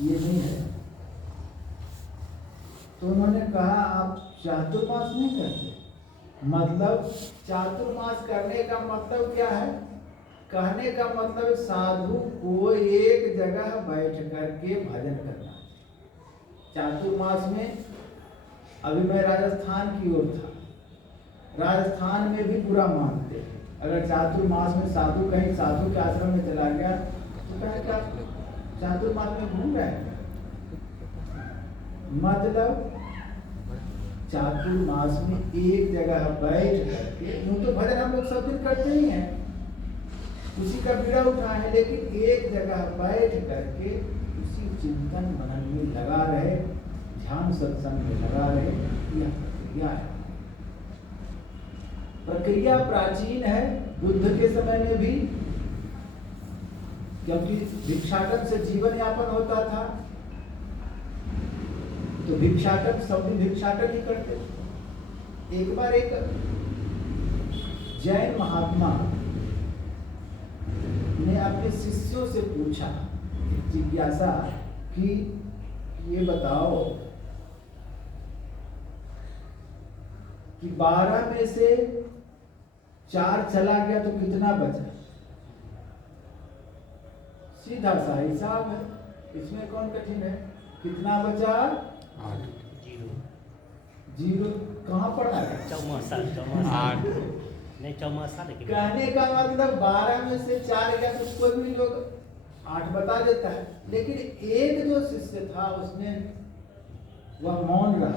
ये नहीं है। तो उन्होंने कहा आप चातुर्मास नहीं करते? मतलब चातुर्मास करने का मतलब क्या है? कहने का मतलब साधु को एक जगह बैठ करके भजन करना। चातुर्मास में अभी मैं राजस्थान की ओर था, राजस्थान में भी बुरा मानते हैं। अगर चातुर्मास में साधु कहीं साधु के आश्रम में चला गया तो क्या चातुर्मास में घूम रहे हैं? मतलब चातुर्मास में एक जगह बैठ करके, यूं तो भजन हम लोग सब दिन करते ही हैं, उसी का बीड़ा उठा है, लेकिन एक जगह बैठ करके उसी चिंतन मनन में लगा रहे, ध्यान सत्संग में लगा रहे, यह प्रक्रिया है। प्रक्रिया प्राचीन है, बुद्ध के समय में भी, क्योंकि भिक्षाटन से जीवन यापन होता था, तो भिक्षाटन सब भी भिक्षाटन ही करते थे। एक बार एक जैन महात्मा ने अपने शिष्यों से पूछा, जिज्ञासा कि ये बताओ कि 12 में से 4 चला गया तो कितना बचा? सीधा सा हिसाब है, इसमें कौन कठिन है? कितना बचा? 8। जीरो कहाँ पड़ा है? चौमासा 8। नहीं, चौमासा लेकिन कहने का मतलब 12 में से 4 गया तो कोई भी लोग 8 बता देता है, लेकिन एक जो शिष्य था उसने वह मौन रहा,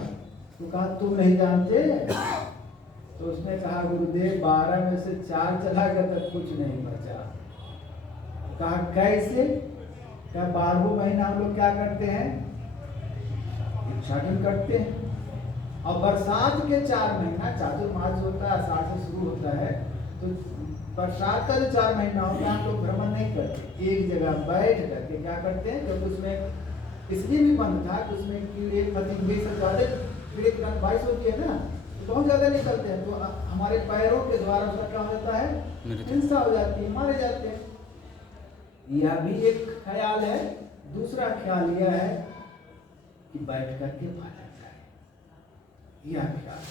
तो कहा तुम नहीं जानते? तो उसने कहा गुरुदेव 12 में से 4 चला गया तो कुछ नहीं बचा। कहा कैसे? क्या 12वां महीना हम लोग क्या करते हैं? भिक्षाटन करते हैं। और बरसात के 4 महीना, चातुर्मास होता है आषाढ़ से शुरू होता है, तो बरसात का जो 4 महीना होता है हम लोग भ्रमण नहीं करते, एक जगह बैठ करके क्या करते हैं, जब उसमें इसलिए भी बंद था कि उसमें कीड़े फतिंगे से ज्यादा कीड़े की बारिश होती है ना, तो बहुत ज्यादा निकलते हैं, तो हमारे पैरों के द्वारा उसका क्या हो जाता है? हिंसा हो जाती है, मारे जाते हैं। यह भी एक ख्याल है। दूसरा ख्याल यह है कि बैठ करके भजन करें, यह ख्याल।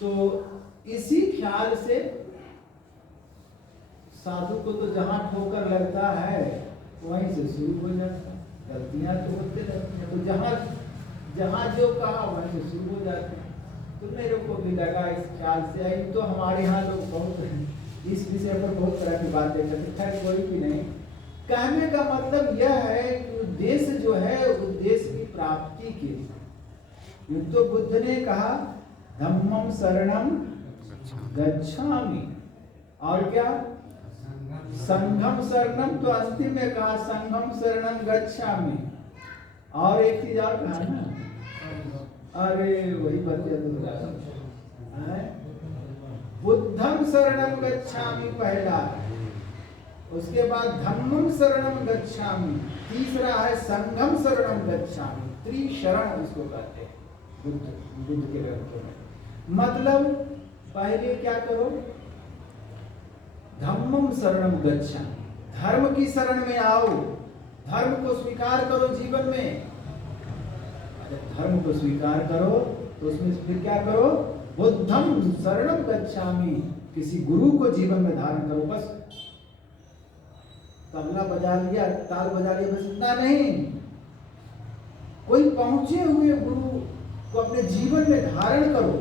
तो इसी ख्याल से साधु को तो जहां ठोकर लगता है वहीं से शुरू हो जाता है, गलतियां तो होते रहती हैं, तो जहां जहां जो कहा वहीं से शुरू हो जाते हैं। तो मेरे को भी लगा इस ख्याल से आई, तो हमारे यहाँ लोग बहुत इस विषय पर बहुत तरह की बातें करते, खैर कोई भी नहीं। कहने का मतलब यह है कि उद्देश्य जो है, उद्देश्य की प्राप्ति के लिए तो बुद्ध ने कहा धम्मम शरणम गच्छामि, और क्या? संघम शरणम, तो अंतिम में कहा संघम शरणम गच्छामि, और एक चीज और कहा ना, अरे वही बतिया दूसरा, बुद्धम शरणम गच्छामि पहला, उसके बाद धम्मम शरणम गच्छामि, तीसरा है संघम शरणम गच्छामि, त्रिशरण इसको कहते हैं बुद्ध के ग्रंथों में। मतलब पहले क्या करो? धम्मम शरणम गच्छामि, धर्म की शरण में आओ, धर्म को स्वीकार करो जीवन में। जब धर्म को स्वीकार करो तो उसमें फिर क्या करो? बुद्धम शरणम गच्छामि, किसी गुरु को जीवन में धारण करो। बस तबला बजा लिया, ताल बजा लिया, बस इतना नहीं, कोई पहुंचे हुए गुरु को अपने जीवन में धारण करो,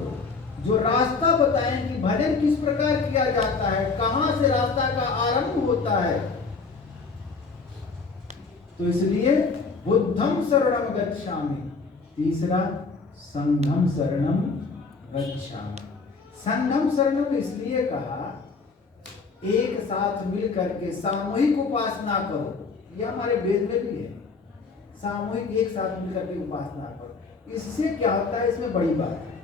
जो रास्ता बताएं कि भजन किस प्रकार किया जाता है, कहां से रास्ता का आरंभ होता है। तो इसलिए बुद्धम शरणम गच्छामि, तीसरा संघम शरणम गच्छामि। संघम शरणम इसलिए कहा एक साथ मिल करके सामूहिक उपासना करो, यह हमारे वेद में भी है, सामूहिक एक साथ मिल करके उपासना करो। इससे क्या होता है? इसमें बड़ी बात है,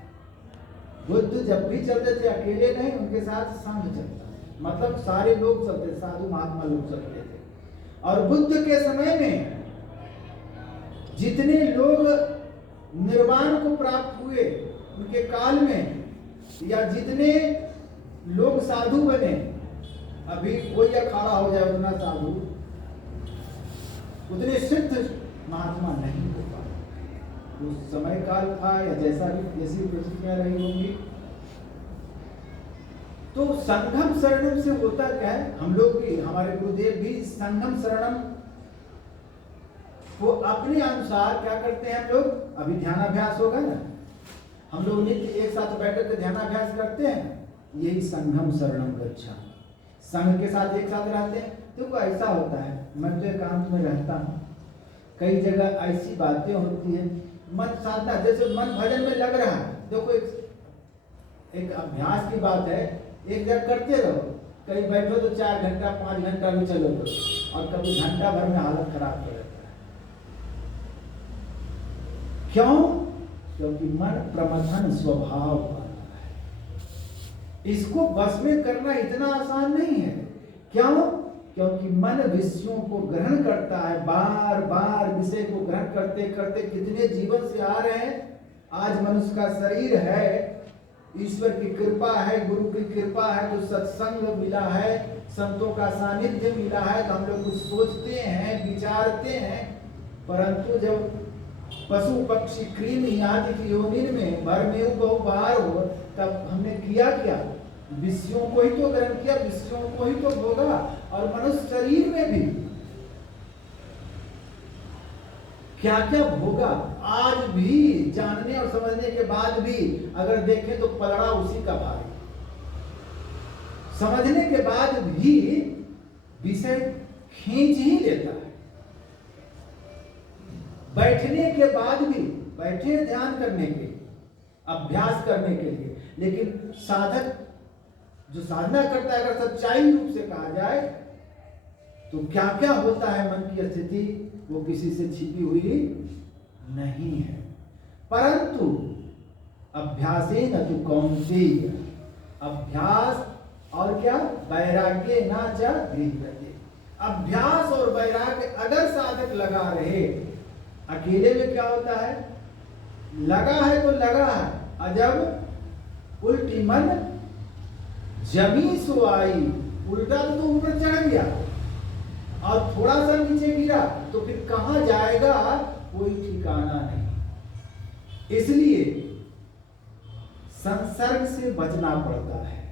बुद्ध जब भी चलते थे अकेले नहीं, उनके साथ संघ चलता, मतलब सारे लोग चलते, साधु महात्मा लोग चलते थे। और बुद्ध के समय में जितने लोग निर्वाण को प्राप्त हुए उनके काल में, या जितने लोग साधु बने, अभी कोई अखाड़ा हो जाए उतना साधु, उतने सिद्ध महात्मा नहीं हो पाए। वो समय काल था या जैसा भी जैसी परिस्थितियां रही होंगी। तो संघम शरणम से होता क्या है, हम लोग भी, हमारे गुरुदेव भी संघम शरणम वो अपने अनुसार क्या करते हैं। हम लोग अभी ध्यानाभ्यास होगा ना, हम लोग नित्य एक साथ बैठकर के ध्यानाभ्यास करते हैं, यही संघम शरणम गच्छामि। संघ के साथ एक साथ रहते हैं। देखो ऐसा होता है, मैं तो एकांत में रहता हूँ, कई जगह ऐसी बातें होती है, मन साधना जैसे मन भजन में लग रहा है। देखो एक अभ्यास की बात है, एक जगह करते रहो, कहीं बैठो तो 4 घंटा 5 घंटा भी चलो और कभी घंटा भर में हालत खराब कर देता है। क्यों? क्योंकि मन प्रमथन स्वभाव वाला है। इसको बस में करना इतना आसान नहीं है। क्यों? क्योंकि मन विषयों को ग्रहण करता है, बार बार विषय को ग्रहण करते करते कितने जीवन से आ रहे हैं। आज मनुष्य का शरीर है, ईश्वर की कृपा है, गुरु की कृपा है, तो सत्संग मिला है, संतों का सानिध्य मिला है, तो हम लोग कुछ सोचते हैं, विचारते हैं। परंतु जब पशु पक्षी कृमि आदि की योनि में भर में बहुबार हो, तब हमने किया क्या? विषयों को ही तो ग्रहण किया, विषयों को ही तो भोगा। और मनुष्य शरीर में भी क्या क्या भोगा, आज भी जानने और समझने के बाद भी अगर देखें तो पलड़ा उसी का भारी। समझने के बाद भी विषय खींच ही लेता है। बैठने के बाद भी, बैठे ध्यान करने के, अभ्यास करने के लिए, लेकिन साधक जो साधना करता है, अगर सच्चाई रूप से कहा जाए तो क्या क्या होता है मन की स्थिति, वो किसी से छिपी हुई नहीं है। परंतु अभ्यासेन तु कौन्तेय, अभ्यास और क्या? वैराग्य ना च गृह्यते। अभ्यास और वैराग्य अगर साधक लगा रहे, अकेले में क्या होता है? लगा है तो लगा है, अजब उल्टी मन जमी सो आई, उल्टा तो ऊपर चढ़ गया और थोड़ा सा नीचे गिरा तो फिर कहां जाएगा कोई ठिकाना नहीं। इसलिए संसर्ग से बचना पड़ता है,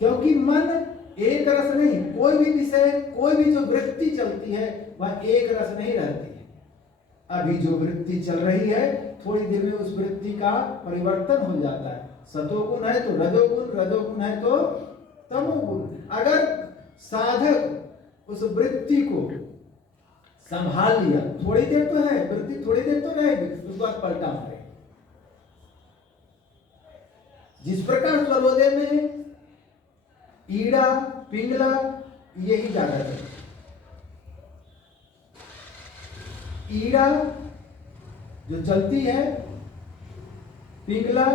क्योंकि मन एक रस नहीं, कोई भी विषय, कोई भी जो वृत्ति चलती है वह एक रस नहीं रहती है। अभी जो वृत्ति चल रही है, थोड़ी देर में उस वृत्ति का परिवर्तन हो जाता है। सतोगुण है तो रजोगुण, रजोगुण है तो तमोगुण। अगर साधक उस वृत्ति को संभाल लिया, थोड़ी देर तो है वृत्ति, थोड़ी देर तो रहेगी, उसके बाद पलटा मारे। जिस प्रकार सर्वोदय में ईड़ा पिंगला यही ज्यादा है। ईड़ा जो चलती है, पिंगला,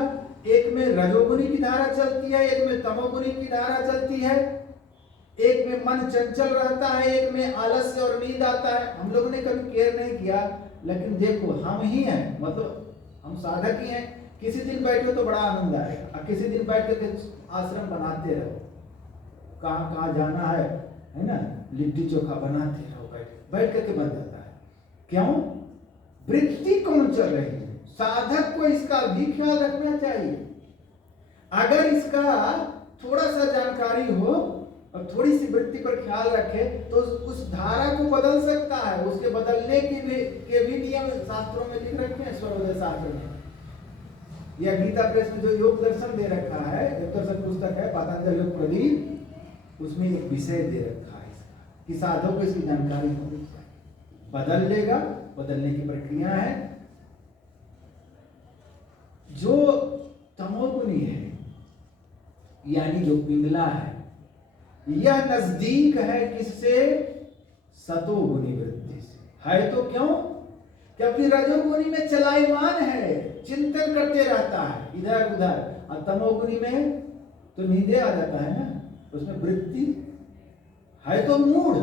एक में रजोगुनी की धारा चलती है, एक में तमोगुनी की धारा चलती है, एक में मन चंचल रहता है, एक में आलस्य और नींद आता है। हम लोगों ने कभी केयर नहीं किया, लेकिन देखो हम ही हैं, मतलब हम साधक ही हैं। किसी दिन बैठो तो बड़ा आनंद आएगा, और किसी दिन बैठ करके आश्रम बनाते रहो, कहाँ कहाँ जाना है ना, लिट्टी चोखा बनाते रहो, बैठ करके बन जाता है। क्यों? वृत्ति कौन चल रही है? साधक को इसका भी ख्याल रखना चाहिए। अगर इसका थोड़ा सा जानकारी हो और थोड़ी सी वृत्ति पर ख्याल रखे तो उस धारा को बदल सकता है। उसके बदलने के भी नियम शास्त्रों में लिख रखे हैं, सर्वोदय शास्त्र में। यह गीता प्रेस में जो योग दर्शन दे रखा है, योग दर्शन पुस्तक है पातंजल योग प्रदीप, उसमें एक विषय दे रखा है इसका, कि साधक को इसकी जानकारी होनी चाहिए। बदल लेगा, बदलने की प्रक्रिया है। जो तमोगुनी है, यानी जो पिंगला है, यह नजदीक है किससे? सतोगुनी वृत्ति से है। तो क्यों? क्योंकि रजोगुनी में चलायमान है, चिंतन करते रहता है इधर उधर, और तमोगुनी में तो नींदे आ जाता है ना, उसमें वृत्ति है तो मूड,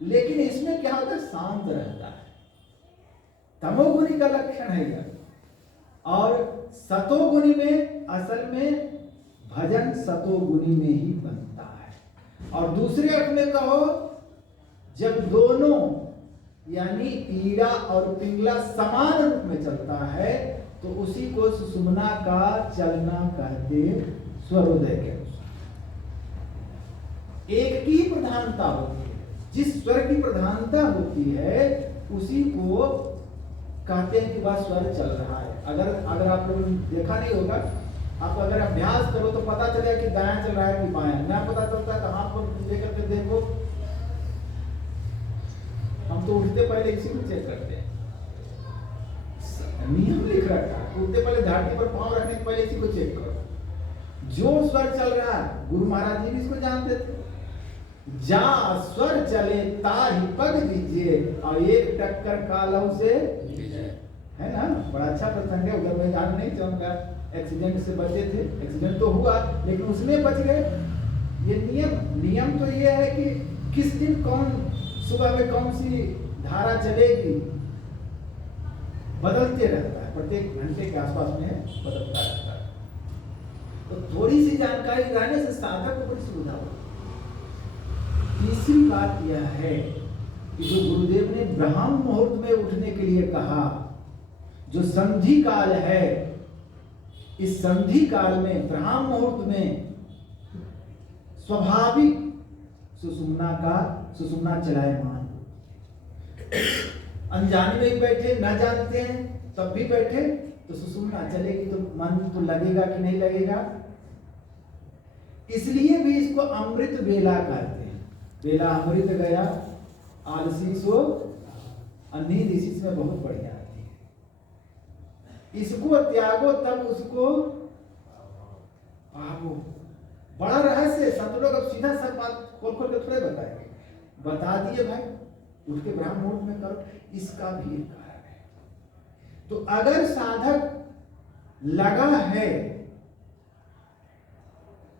लेकिन इसमें क्या होता है? शांत रहता है। तमोगुनी का लक्षण है यह। और सतोगुनी में असल में भजन सतोगुनी में ही बनता है। और दूसरे अर्थ में कहो, जब दोनों यानी ईड़ा और पिंगला समान रूप में चलता है, तो उसी को सुषुम्ना का चलना कहते, स्वरोदय के अनुसार। एक की प्रधानता होती है, जिस स्वर की प्रधानता होती है उसी को कहते हैं कि वह स्वर चल रहा है। अगर आप लोगों ने देखा नहीं होगा, आप अगर अभ्यास करो तो पता चलेगा कि दायां चल रहा है कि बायां, ना पता चलता है तो हाथ पर लेकर के देखो। हम तो उठते पहले इसी को चेक करते हैं, नियम लिख रखा है, उठते पहले घाटी पर पांव रखने के पहले इसी को चेक करो। जो स्वर चल रहा है, गुरु महाराज जी भी इसको जानते थे, जा स्वर चले ताहि पग दीजिए और एक टक्कर कालों से, है ना। बड़ा अच्छा प्रसंग है, उधर मैं जान नहीं चाहूंगा। एक्सीडेंट से बचे थे, एक्सीडेंट तो हुआ लेकिन उसमें बच गए। ये नियम तो ये है कि किस दिन कौन सुबह में कौन सी धारा चलेगी, बदलते रहता है, प्रत्येक घंटे के आसपास में बदलता रहता है। तो थोड़ी सी जानकारी रहने से साधक को बड़ी सुविधा होती है। तीसरी बात यह है कि जो गुरुदेव ने ब्राह्म मुहूर्त में उठने के लिए कहा, जो संधि काल है, इस संधि काल में ब्राह्म मुहूर्त में स्वाभाविक सुषुम्ना चलायमान। अनजाने में बैठे, न जानते हैं तब भी बैठे तो सुषुम्ना चलेगी, तो मन तो लगेगा कि नहीं लगेगा। इसलिए भी इसको अमृत बेला कहते हैं। बेला अमृत गया आलसी सो, नींद इसी में बहुत बढ़िया आती है। इसको त्यागो तब उसको पागो। बड़ा रहस्य, संत लोग अब सीधा सब बात खोल खोल के थोड़े बताएंगे, बता दिए भाई, उठ के ब्राह्म मुहूर्त में करो। इसका भी एक कारण है। तो अगर साधक लगा है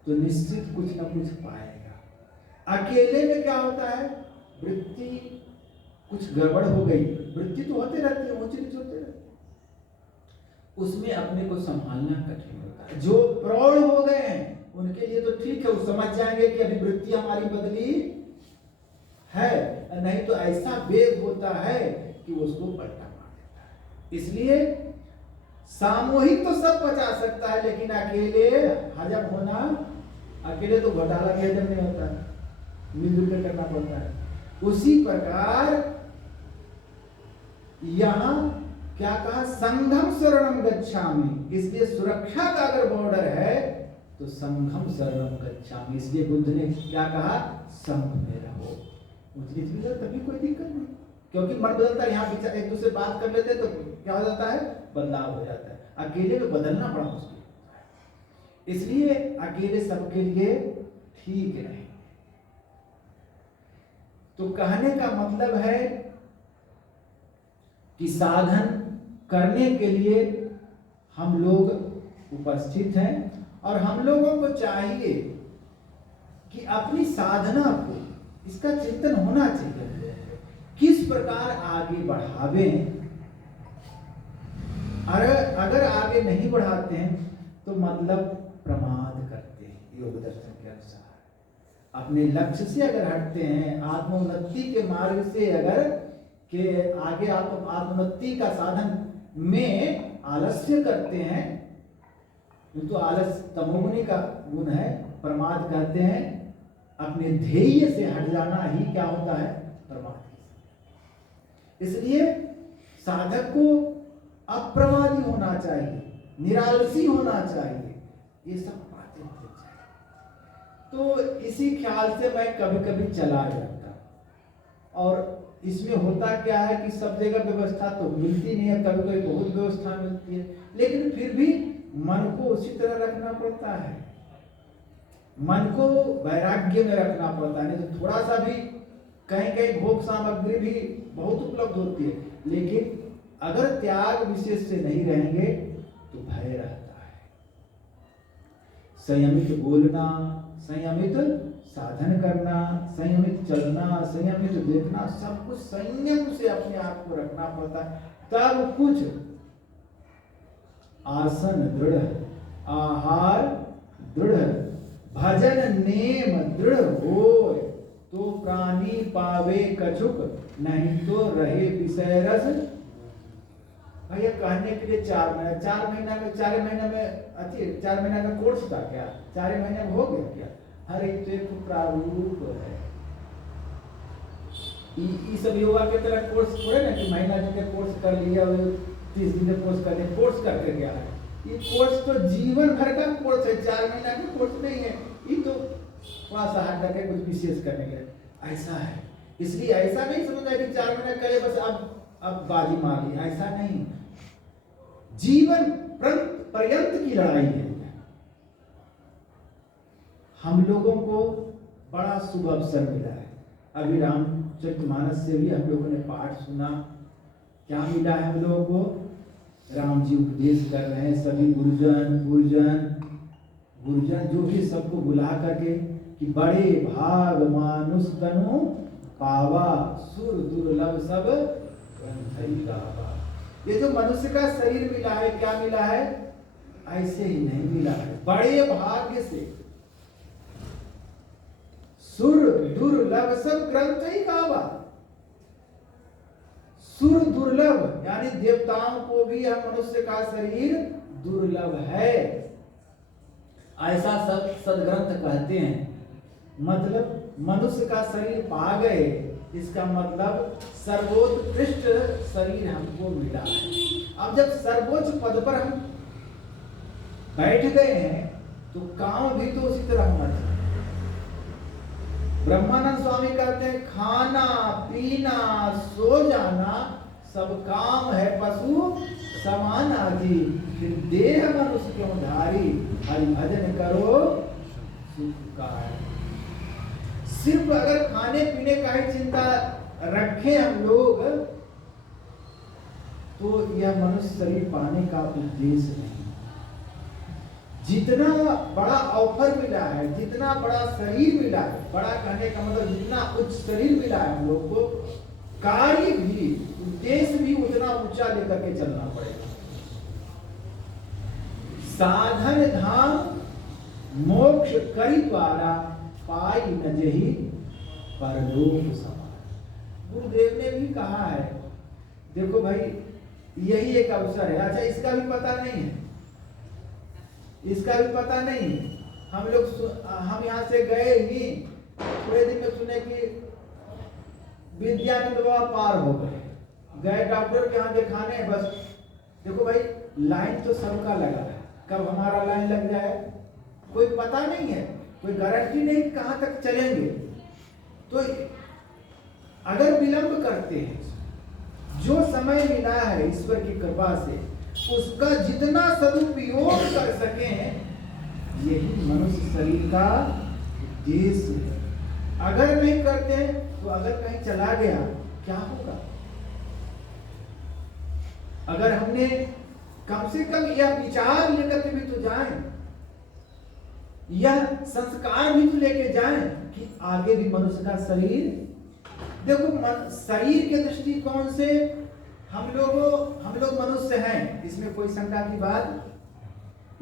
तो निश्चित कुछ ना कुछ पाएगा। अकेले में क्या होता है, वृत्ति कुछ गड़बड़ हो गई, वृत्ति तो होते रहती है, ऊंचे नीचे होते रहते, उसमें अपने को संभालना कठिन होता है। जो प्रौढ़ हो गए हैं उनके लिए तो ठीक है, वो समझ जाएंगे कि अभी वृत्ति हमारी बदली है, नहीं तो ऐसा वेग होता है कि उसको पलटा मार देता है। इसलिए सामूहिक तो सब बचा सकता है, लेकिन अकेले हजम होना, अकेले तो घोटाला भी हजम नहीं होता है, मिलजुल कर करना पड़ता है। उसी प्रकार यहां क्या कहा, संघम शरणम गच्छामि। इसलिए सुरक्षा का अगर बॉर्डर है तो संघम शरणम गच्छामि। इसलिए बुद्ध ने क्या कहा, संघ में रहो। तभी कोई दिक्कत नहीं, क्योंकि मन बदलता है। यहाँ एक दूसरे बात कर लेते तो क्या हो जाता है, बदलाव हो जाता है। अकेले में बदलना बड़ा मुश्किल होता है, इसलिए अकेले सबके लिए ठीक नहीं। तो कहने का मतलब है कि साधन करने के लिए हम लोग उपस्थित हैं, और हम लोगों को चाहिए कि अपनी साधना को, इसका चिंतन होना चाहिए, किस प्रकार आगे बढ़ावें। अगर आगे नहीं बढ़ाते हैं तो मतलब प्रमाद करते हैं। योग दर्शन के अनुसार अपने लक्ष्य से अगर हटते हैं, आत्मोन्नति के मार्ग से अगर के आगे आत्मोन्नति का साधन में आलस्य करते हैं, तो आलस तमोगुणी का गुण है, प्रमाद कहते हैं। अपने ध्येय से हट जाना ही क्या होता है, प्रमाद। इसलिए साधक को अप्रमादी होना चाहिए, निरालसी होना चाहिए, ये सब बातें होनी चाहिए। तो इसी ख्याल से मैं कभी कभी चला जाता, और इसमें होता क्या है कि सब जगह व्यवस्था तो मिलती नहीं है, कभी कभी बहुत व्यवस्था मिलती है, लेकिन फिर भी मन को उसी तरह रखना पड़ता है, मन को वैराग्य में रखना पड़ता है। नहीं तो थोड़ा सा भी कहीं कहीं भोग सामग्री भी बहुत उपलब्ध होती है, लेकिन अगर त्याग विशेष से नहीं रहेंगे तो भय रहता है। संयमित बोलना, संयमित साधन करना, संयमित चलना, संयमित देखना, सब कुछ संयम से अपने आप को रखना पड़ता है, तब कुछ आसन दृढ़, आहार दृढ़, भजन नेम दृढ़ हो, तो प्राणी पावे कछुक, नहीं तो रहे विषय रस। भैया कहने के लिए 4 महीना, 4 महीना में 4 महीना में अच्छी 4 महीना का कोर्स था क्या? 4 महीने में हो गया क्या? हर एक तो एक प्रारूप है। ये सब योगा के तरह कोर्स थोड़े ना कि महीना दिन का कोर्स कर लिया और 30 दिन का कोर्स कर लिया, कोर्स करके क्या है? ये कोर्स तो जीवन भर का कोर्स है, 4 महीना का कोर्स नहीं है। ये तो थोड़ा सा हट करके कुछ विशेष करने के लिए ऐसा है। इसलिए ऐसा नहीं समझना कि 4 महीना करे बस अब बाजी मार ली, ऐसा नहीं। जीवन पर्यंत की लड़ाई है। हम लोगों को बड़ा शुभ अवसर मिला है। अभी रामचरितमानस से भी हम लोगों ने पाठ सुना। क्या मिला है हम लोगों को? राम जी उपदेश कर रहे हैं सभी गुरुजन जो भी सबको बुला करके कि बड़े भाग मानुष तनु पावा, सुर दुर्लभ सब ग्रंथई गावा। ये जो मनुष्य का शरीर मिला है, क्या मिला है? ऐसे ही नहीं मिला है, बड़े भाग्य से। सुर दुर्लभ सब ग्रंथई गावा। सुर दुर्लभ यानी देवताओं को भी यह मनुष्य का शरीर दुर्लभ है, ऐसा सब सदग्रंथ कहते हैं। मतलब मनुष्य का शरीर पा गए, इसका मतलब सर्वोत्कृष्ट शरीर हमको मिला है। अब जब सर्वोच्च पद पर हम बैठ गए हैं तो काम भी तो उसी तरह होना चाहिए। ब्रह्मानंद स्वामी कहते हैं खाना पीना सो जाना सब काम है पशु समाना जी, फिर देह मनुष्य क्यों धारी, हरि भजन करो सुख का है। सिर्फ अगर खाने पीने का ही चिंता रखें हम लोग तो यह मनुष्य शरीर पाने का उद्देश्य नहीं। जितना बड़ा ऑफर मिला है, जितना बड़ा शरीर मिला है, बड़ा कहने का मतलब जितना उच्च शरीर मिला है हम लोग को, कार्य भी उद्देश्य भी उतना ऊंचा लेकर के चलना पड़ेगा। साधन धाम मोक्ष करी द्वारा पाई न जही परलोक समान। गुरुदेव ने भी कहा है, देखो भाई यही एक अवसर है। अच्छा इसका भी पता नहीं है, इसका भी पता नहीं है। हम यहाँ से गए ही थोड़े दिन में सुने कि विद्यानंद बाबा पार हो गए डॉक्टर के यहाँ दिखाने। बस देखो भाई लाइन तो सबका लगा है, कब हमारा लाइन लग जाए कोई पता नहीं है, कोई गारंटी नहीं कहाँ तक चलेंगे। तो अगर विलंब करते हैं, जो समय मिला है ईश्वर की कृपा से उसका जितना सदुपयोग कर सकें, यही मनुष्य शरीर का उद्देश्य है। अगर नहीं करते तो अगर कहीं चला गया क्या होगा? अगर हमने कम से कम यह विचार लेकर के भी तो जाएं, यह संस्कार भी तो लेके जाएं कि आगे भी मनुष्य का शरीर, देखो शरीर के दृष्टिकोण से हम लोग मनुष्य हैं, इसमें कोई शंका की बात,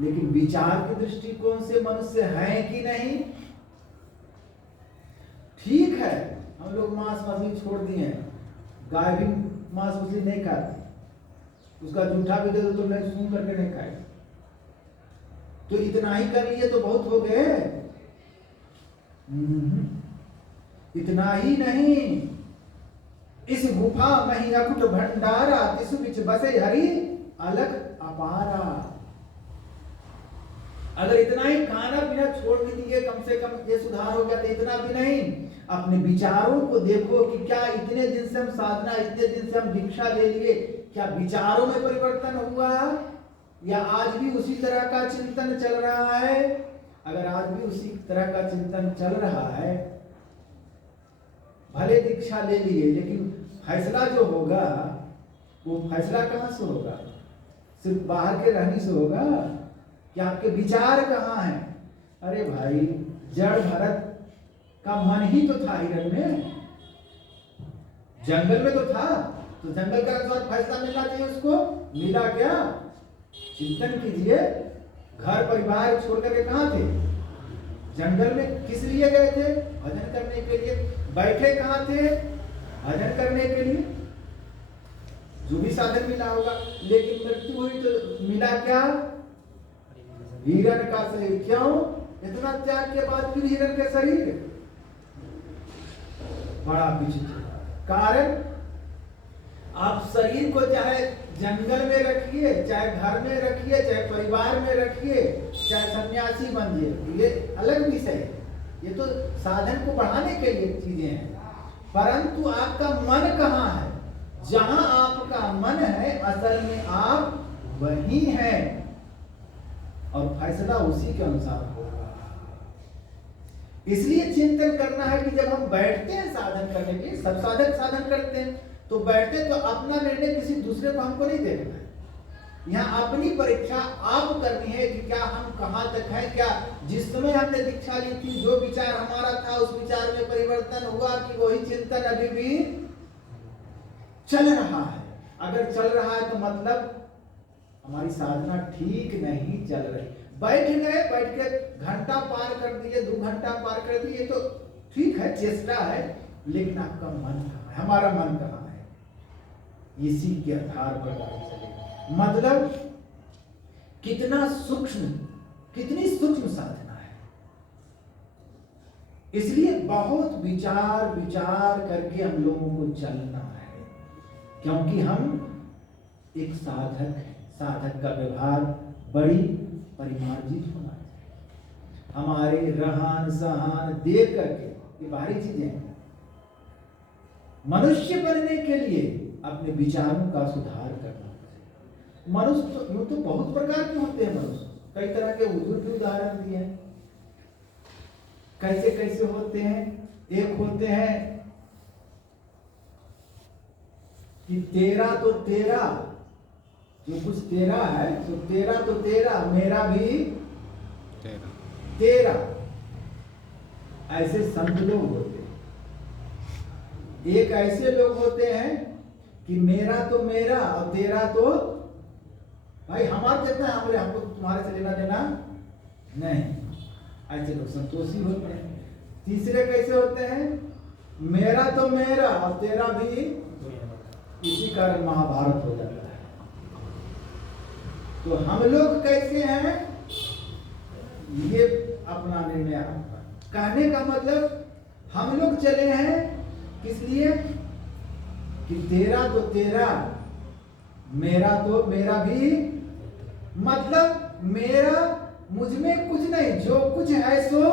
लेकिन विचार के दृष्टिकोण से मनुष्य हैं कि नहीं? ठीक है हम लोग मांस मछली छोड़ दिए हैं, गाय भी मांस मछली नहीं खाती, उसका जूठा भी दे दो तो नहीं सूंघ करके नहीं खाए। तो इतना ही कर लिए तो बहुत हो गए। इतना ही नहीं, इस गुफा में ही अकुट भंडारा, तिसु बिच बसे हरि अलग अपारा। अगर इतना ही खाना पीना छोड़ भी दिए, कम से कम ये सुधार हो गया, तो इतना भी नहीं, अपने विचारों को देखो कि क्या इतने दिन से हम साधना, इतने दिन से हम दीक्षा ले लिए, क्या विचारों में परिवर्तन हुआ या आज भी उसी तरह का चिंतन चल रहा है? अगर आज भी उसी तरह का चिंतन चल रहा है, भले दीक्षा ले लिए, लेकिन फैसला जो होगा वो फैसला कहाँ से होगा? सिर्फ बाहर के रहने से होगा? कि आपके विचार कहाँ हैं? अरे भाई जड़ भरत का मन ही तो था हिरण में, जंगल में तो था, तो जंगल का अनुसार फैसला मिलना चाहिए उसको। मिला क्या? चिंतन कीजिए, घर परिवार छोड़ करके कहाँ थे? जंगल में किस लिए गए थे? भजन करने के लिए। बैठे कहाँ थे? भजन करने के लिए, जो भी साधन मिला होगा। लेकिन मृत्यु हुई तो मिला क्या? हिरण का शरीर। क्यों? इतना त्याग के बाद फिर हिरण के शरीर? बड़ा विचित्र कारण। आप शरीर को चाहे जंगल में रखिए, चाहे घर में रखिए, चाहे परिवार में रखिए, चाहे सन्यासी बनिए, ये अलग विषय है। ये तो साधन को बढ़ाने के लिए चीजें हैं। परंतु आपका मन कहाँ है? जहां आपका मन है असल में आप वही हैं, और फैसला उसी के अनुसार होगा। इसलिए चिंतन करना है कि जब हम बैठते हैं साधन करने के, सब साधक साधन करते हैं, तो बैठते तो अपना निर्णय किसी दूसरे को हमको नहीं देखना है। यहाँ अपनी परीक्षा आप करनी है कि क्या हम कहाँ तक हैं, क्या जिस समय हमने दीक्षा ली थी जो विचार हमारा था उस विचार में परिवर्तन हुआ, कि वही चिंतन अभी भी चल रहा है। अगर चल रहा है तो मतलब हमारी साधना ठीक नहीं चल रही। बैठ गए, बैठ के घंटा पार कर दिए, 2 घंटा पार कर दिए तो ठीक है, चेष्टा है, लेकिन आपका मन कहाँ है? हमारा मन कहाँ है? इसी के आधार पर बात चलेगी। मतलब कितना सूक्ष्म, कितनी सूक्ष्म साधना है। इसलिए बहुत विचार विचार करके हम लोगों को चलना है, क्योंकि हम एक साधक हैं। साधक का व्यवहार बड़ी परिमार्जित होना चाहिए। हमारे रहन सहन देख करके, ये बाहरी चीजें हैं। मनुष्य बनने के लिए अपने विचारों का सुधार करना चाहिए। मनुष्य यूं तो बहुत प्रकार के होते हैं। मनुष्य कई तरह के उदाहरण दिए हैं। कैसे कैसे होते हैं? एक होते हैं कि तेरा तो तेरा, जो कुछ तेरा है तो तेरा तो तेरा, मेरा भी तेरा। ऐसे संत लोग होते हैं। एक ऐसे लोग होते हैं कि मेरा तो मेरा और तेरा तो भाई हमारा जितना है, हमारे हमको तुम्हारे से लेना देना नहीं। ऐसे लोग संतोषी होते हैं। तीसरे कैसे होते हैं? मेरा तो मेरा और तेरा भी। इसी कारण महाभारत हो जाता है। तो हम लोग कैसे हैं, ये अपना निर्णय आपका। कहने का मतलब हम लोग चले हैं किस लिए? कि तेरा तो तेरा, मेरा तो मेरा भी। मतलब मेरा मुझ में कुछ नहीं, जो कुछ है सो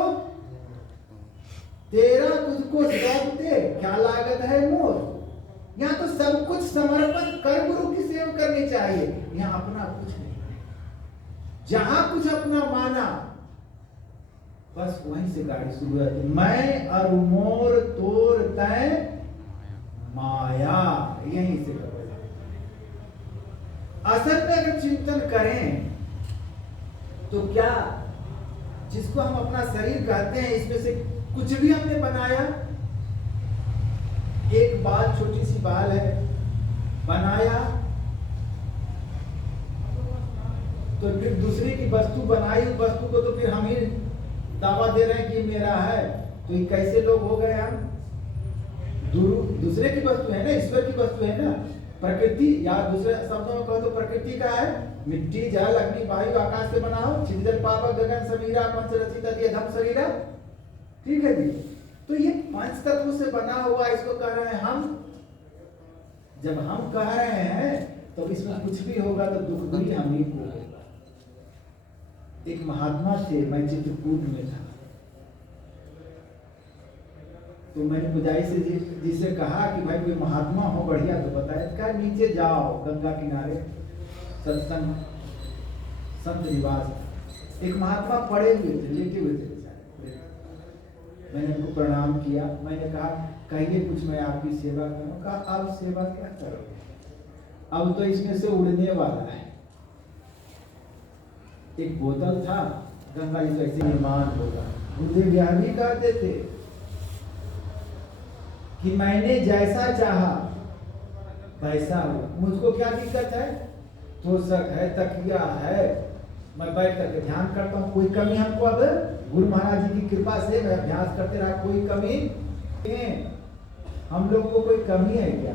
तेरा, तुझको सौंप दे, क्या लागत है मोर। यहाँ तो सब कुछ समर्पण कर गुरु की सेवा करनी चाहिए। यहाँ अपना कुछ नहीं, जहां कुछ अपना माना बस वहीं से गाड़ी शुरू होती। मैं और मोर तोर तय माया, यहीं से करो। असल में अगर चिंतन करें तो क्या जिसको हम अपना शरीर कहते हैं, इसमें से कुछ भी हमने बनाया? एक बाल, छोटी सी बाल है, बनाया तो फिर दूसरे की वस्तु बनाई, वस्तु को तो फिर हम ही दावा दे रहे हैं कि मेरा है। तो ये कैसे लोग हो गए हम? दूसरे की वस्तु है ना, ईश्वर की वस्तु है ना। प्रकृति, या दूसरे शब्दों में कहो तो प्रकृति का है, मिट्टी, जल, अग्नि, वायु, आकाश से बना हो। छिदल पावक गगन समीरा पंच रचित धम शरीरा। ठीक है जी। तो ये 5 तत्व से बना हुआ, इसको कह रहे हैं हम। जब हम कह रहे हैं तो इसमें कुछ भी होगा तो दुख भी हम ही को होगा। एक महात्मा थे, मैं चित्रकूट में था, तो मैंने पुजारी से जिसे कहा कि भाई कोई महात्मा हो बढ़िया तो बताए। क्या नीचे जाओ गंगा किनारे, सत्संग संत निवास। एक महात्मा पड़े हुए थे, लेटे हुए थे। मैंने उनको प्रणाम किया। मैंने कहा कहिए कुछ, मैं आपकी सेवा करूं। कहा अब सेवा क्या करोगे, अब तो इसमें से उड़ने वाला है। एक बोतल था, गंगा जी कैसे निर्माण होगा। मुझे व्याधि कहते थे कि मैंने जैसा चाहा वैसा हुआ। मुझको क्या दिक्कत है? तोषक है, तकिया है, मैं बैठ करके ध्यान करता हूँ। कोई कमी हमको अब गुरु महाराज जी की कृपा से मैं अभ्यास करते रहा, कोई कमी हम लोग को कोई कमी है क्या?